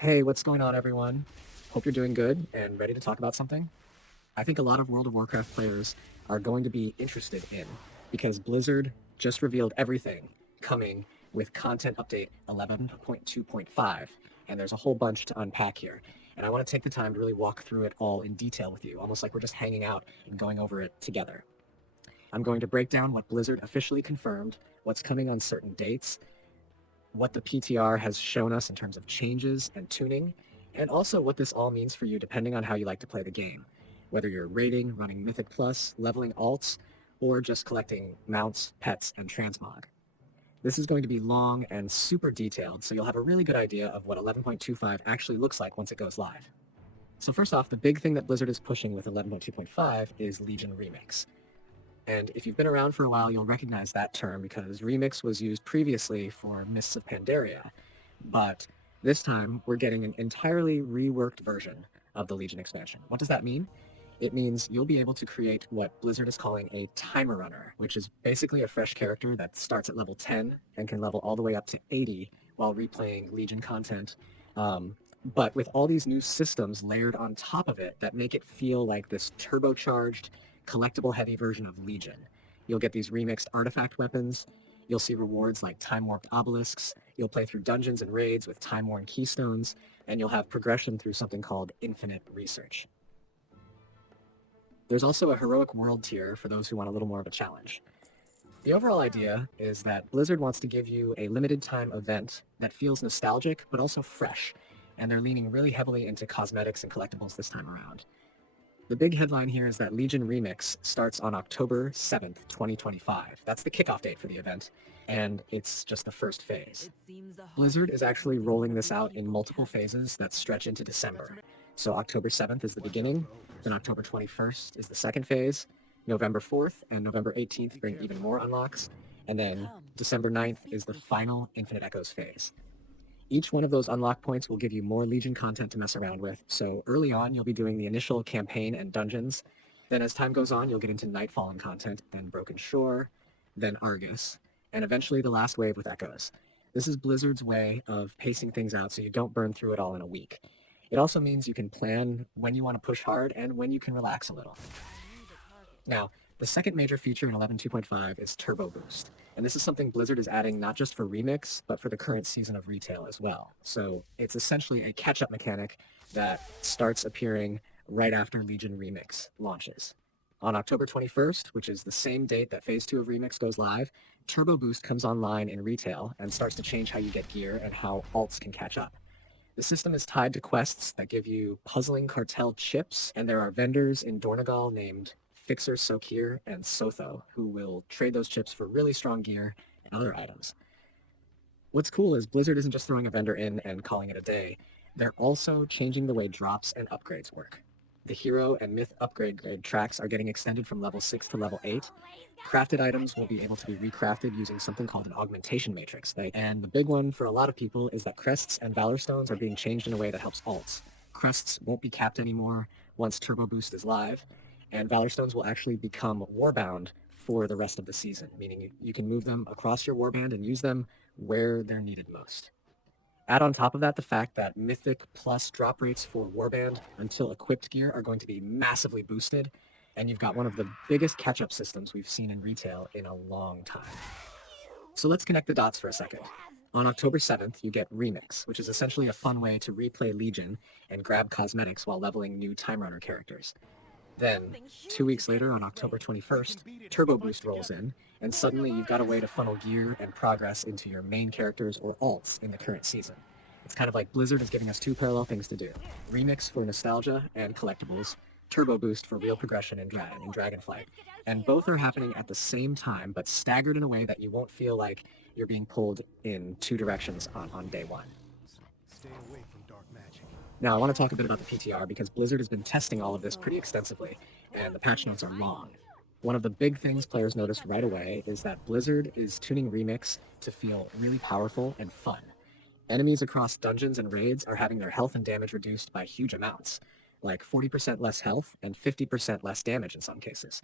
Hey, what's going on, everyone? Hope you're doing good and ready to talk about something. I think a lot of World of Warcraft players are going to be interested in because Blizzard just revealed everything coming with content update 11.2.5, and there's a whole bunch to unpack here. And I want to take the time to really walk through it all in detail with you, almost like we're just hanging out and going over it together. I'm going to break down what Blizzard officially confirmed, what's coming on certain dates, what the PTR has shown us in terms of changes and tuning, and also what this all means for you depending on how you like to play the game. Whether you're raiding, running Mythic Plus, leveling alts, or just collecting mounts, pets, and transmog. This is going to be long and super detailed, so you'll have a really good idea of what 11.25 actually looks like once it goes live. So first off, the big thing that Blizzard is pushing with 11.2.5 is Legion Remix. And if you've been around for a while, you'll recognize that term because Remix was used previously for Mists of Pandaria. But this time, we're getting an entirely reworked version of the Legion expansion. What does that mean? It means you'll be able to create what Blizzard is calling a Timerunner, which is basically a fresh character that starts at level 10 and can level all the way up to 80 while replaying Legion content. But with all these new systems layered on top of it that make it feel like this turbocharged, collectible heavy version of Legion. You'll get these remixed artifact weapons. You'll see rewards like time-warped obelisks. You'll play through dungeons and raids with time-worn keystones, and you'll have progression through something called infinite research. There's also a heroic world tier for those who want a little more of a challenge. The overall idea is that Blizzard wants to give you a limited time event that feels nostalgic but also fresh, and they're leaning really heavily into cosmetics and collectibles this time around. The big headline here is that Legion Remix starts on October 7th, 2025. That's the kickoff date for the event, and it's just the first phase. Blizzard is actually rolling this out in multiple phases that stretch into December. So October 7th is the beginning, then October 21st is the second phase, November 4th and November 18th bring even more unlocks, and then December 9th is the final Infinite Echoes phase. Each one of those unlock points will give you more Legion content to mess around with, so early on you'll be doing the initial campaign and dungeons. Then as time goes on, you'll get into Nightfallen content, then Broken Shore, then Argus, and eventually the last wave with Echoes. This is Blizzard's way of pacing things out so you don't burn through it all in a week. It also means you can plan when you want to push hard and when you can relax a little. Now, the second major feature in 11.2.5 is Turbo Boost. And this is something Blizzard is adding not just for Remix, but for the current season of retail as well. So it's essentially a catch-up mechanic that starts appearing right after Legion Remix launches. On October 21st, which is the same date that Phase 2 of Remix goes live, Turbo Boost comes online in retail and starts to change how you get gear and how alts can catch up. The system is tied to quests that give you puzzling cartel chips, and there are vendors in Dornegal named Fixer, Sokir, and Sotho who will trade those chips for really strong gear and other items. What's cool is Blizzard isn't just throwing a vendor in and calling it a day. They're also changing the way drops and upgrades work. The hero and myth upgrade grade tracks are getting extended from level 6 to level 8. Crafted items will be able to be recrafted using something called an augmentation matrix. And the big one for a lot of people is that crests and Valorstones are being changed in a way that helps alts. Crests won't be capped anymore once Turbo Boost is live, and Valorstones will actually become Warbound for the rest of the season, meaning you can move them across your warband and use them where they're needed most. Add on top of that the fact that Mythic Plus drop rates for Warband until equipped gear are going to be massively boosted, and you've got one of the biggest catch-up systems we've seen in retail in a long time. So let's connect the dots for a second. On October 7th, you get Remix, which is essentially a fun way to replay Legion and grab cosmetics while leveling new Timerunner characters. Then, 2 weeks later, on October 21st, Turbo Boost rolls in, and suddenly you've got a way to funnel gear and progress into your main characters or alts in the current season. It's kind of like Blizzard is giving us two parallel things to do. Remix for nostalgia and collectibles, Turbo Boost for real progression in Dragonflight. And both are happening at the same time, but staggered in a way that you won't feel like you're being pulled in two directions on day one. Now, I want to talk a bit about the PTR because Blizzard has been testing all of this pretty extensively, and the patch notes are long. One of the big things players noticed right away is that Blizzard is tuning Remix to feel really powerful and fun. Enemies across dungeons and raids are having their health and damage reduced by huge amounts, like 40% less health and 50% less damage in some cases.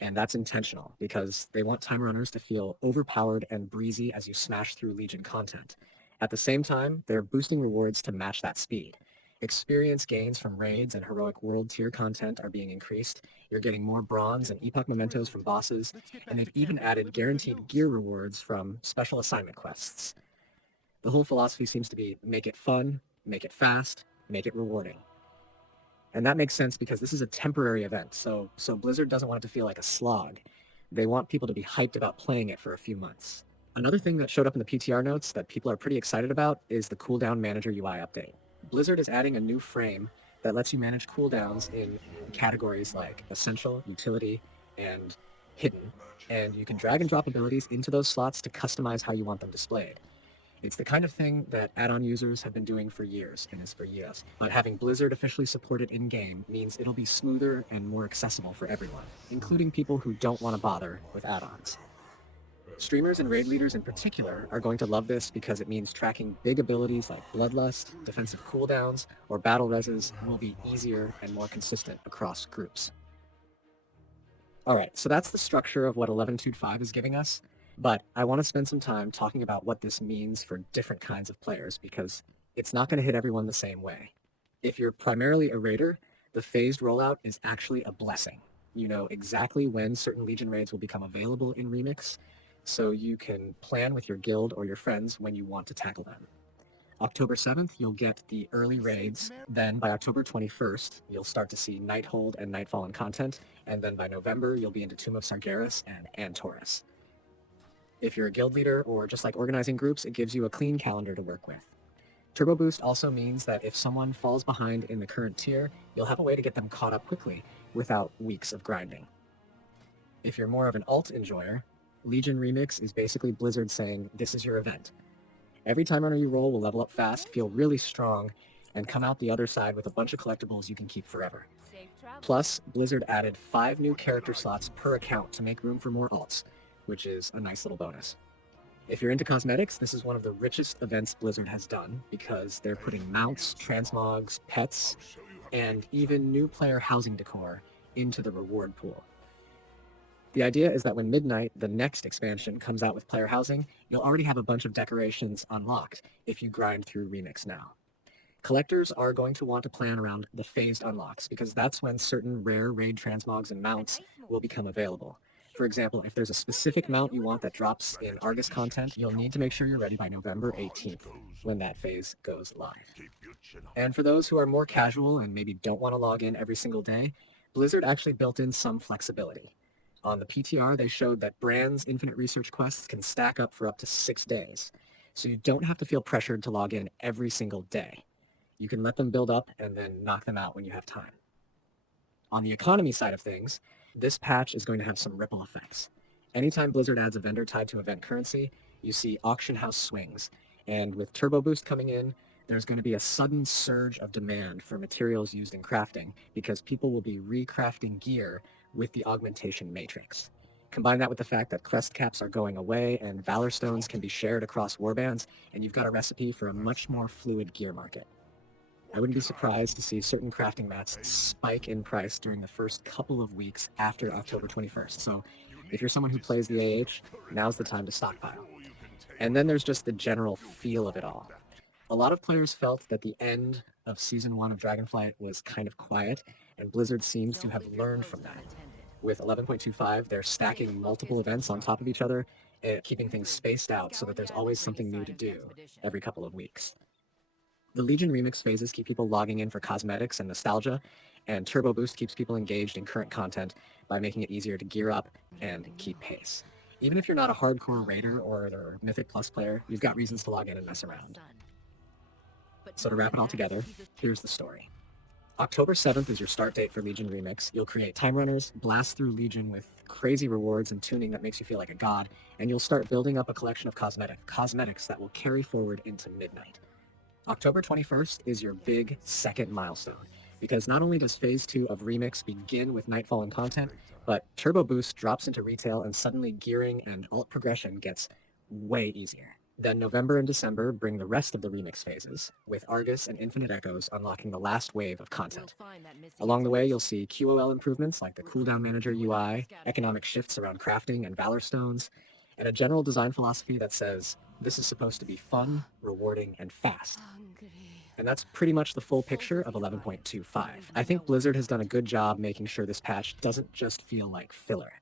And that's intentional because they want Timerunners to feel overpowered and breezy as you smash through Legion content. At the same time, they're boosting rewards to match that speed. Experience gains from raids and heroic world tier content are being increased. You're getting more bronze and epoch mementos from bosses, and they've even added guaranteed gear rewards from special assignment quests. The whole philosophy seems to be make it fun, make it fast, make it rewarding. And that makes sense because this is a temporary event, so Blizzard doesn't want it to feel like a slog. They want people to be hyped about playing it for a few months. Another thing that showed up in the PTR notes that people are pretty excited about is the cooldown manager UI update. Blizzard is adding a new frame that lets you manage cooldowns in categories like essential, utility, and hidden. And you can drag and drop abilities into those slots to customize how you want them displayed. It's the kind of thing that add-on users have been doing for years, and is for years. But having Blizzard officially support it in-game means it'll be smoother and more accessible for everyone, including people who don't want to bother with add-ons. Streamers and raid leaders in particular are going to love this because it means tracking big abilities like Bloodlust, defensive cooldowns, or battle reses will be easier and more consistent across groups. Alright, so that's the structure of what 11.2.5 is giving us, but I want to spend some time talking about what this means for different kinds of players because it's not going to hit everyone the same way. If you're primarily a raider, the phased rollout is actually a blessing. You know exactly when certain Legion raids will become available in Remix, so you can plan with your guild or your friends when you want to tackle them. October 7th, you'll get the early raids. Then by October 21st, you'll start to see Nighthold and Nightfallen content. And then by November, you'll be into Tomb of Sargeras and Antorus. If you're a guild leader or just like organizing groups, it gives you a clean calendar to work with. Turbo Boost also means that if someone falls behind in the current tier, you'll have a way to get them caught up quickly without weeks of grinding. If you're more of an alt enjoyer, Legion Remix is basically Blizzard saying, this is your event. Every Timerunner you roll will level up fast, feel really strong, and come out the other side with a bunch of collectibles you can keep forever. Plus, Blizzard added 5 new character slots per account to make room for more alts, which is a nice little bonus. If you're into cosmetics, this is one of the richest events Blizzard has done because they're putting mounts, transmogs, pets, and even new player housing decor into the reward pool. The idea is that when Midnight, the next expansion, comes out with player housing, you'll already have a bunch of decorations unlocked if you grind through Remix now. Collectors are going to want to plan around the phased unlocks because that's when certain rare raid transmogs and mounts will become available. For example, if there's a specific mount you want that drops in Argus content, you'll need to make sure you're ready by November 18th when that phase goes live. And for those who are more casual and maybe don't want to log in every single day, Blizzard actually built in some flexibility. On the PTR, they showed that Brand's infinite research quests can stack up for up to 6 days, so you don't have to feel pressured to log in every single day. You can let them build up and then knock them out when you have time. On the economy side of things, this patch is going to have some ripple effects. Anytime Blizzard adds a vendor tied to event currency, you see auction house swings, and with Turbo Boost coming in, there's going to be a sudden surge of demand for materials used in crafting because people will be recrafting gear with the augmentation matrix. Combine that with the fact that crest caps are going away and Valorstones can be shared across warbands, and you've got a recipe for a much more fluid gear market. I wouldn't be surprised to see certain crafting mats spike in price during the first couple of weeks after October 21st, so if you're someone who plays the AH, now's the time to stockpile. And then there's just the general feel of it all. A lot of players felt that the end of Season 1 of Dragonflight was kind of quiet, and Blizzard seems to have learned from that. With 11.25, they're stacking multiple events on top of each other, keeping things spaced out so that there's always something new to do every couple of weeks. The Legion Remix phases keep people logging in for cosmetics and nostalgia, and Turbo Boost keeps people engaged in current content by making it easier to gear up and keep pace. Even if you're not a hardcore raider or a Mythic Plus player, you've got reasons to log in and mess around. So to wrap it all together, here's the story. October 7th is your start date for Legion Remix. You'll create Timerunners, blast through Legion with crazy rewards and tuning that makes you feel like a god, and you'll start building up a collection of cosmetics that will carry forward into Midnight. October 21st is your big second milestone, because not only does Phase 2 of Remix begin with Nightfallen content, but Turbo Boost drops into retail and suddenly gearing and alt progression gets way easier. Then November and December bring the rest of the Remix phases, with Argus and Infinite Echoes unlocking the last wave of content. Along the way, you'll see QOL improvements like the cooldown manager UI, economic shifts around crafting and Valorstones, and a general design philosophy that says this is supposed to be fun, rewarding, and fast. And that's pretty much the full picture of 11.25. I think Blizzard has done a good job making sure this patch doesn't just feel like filler.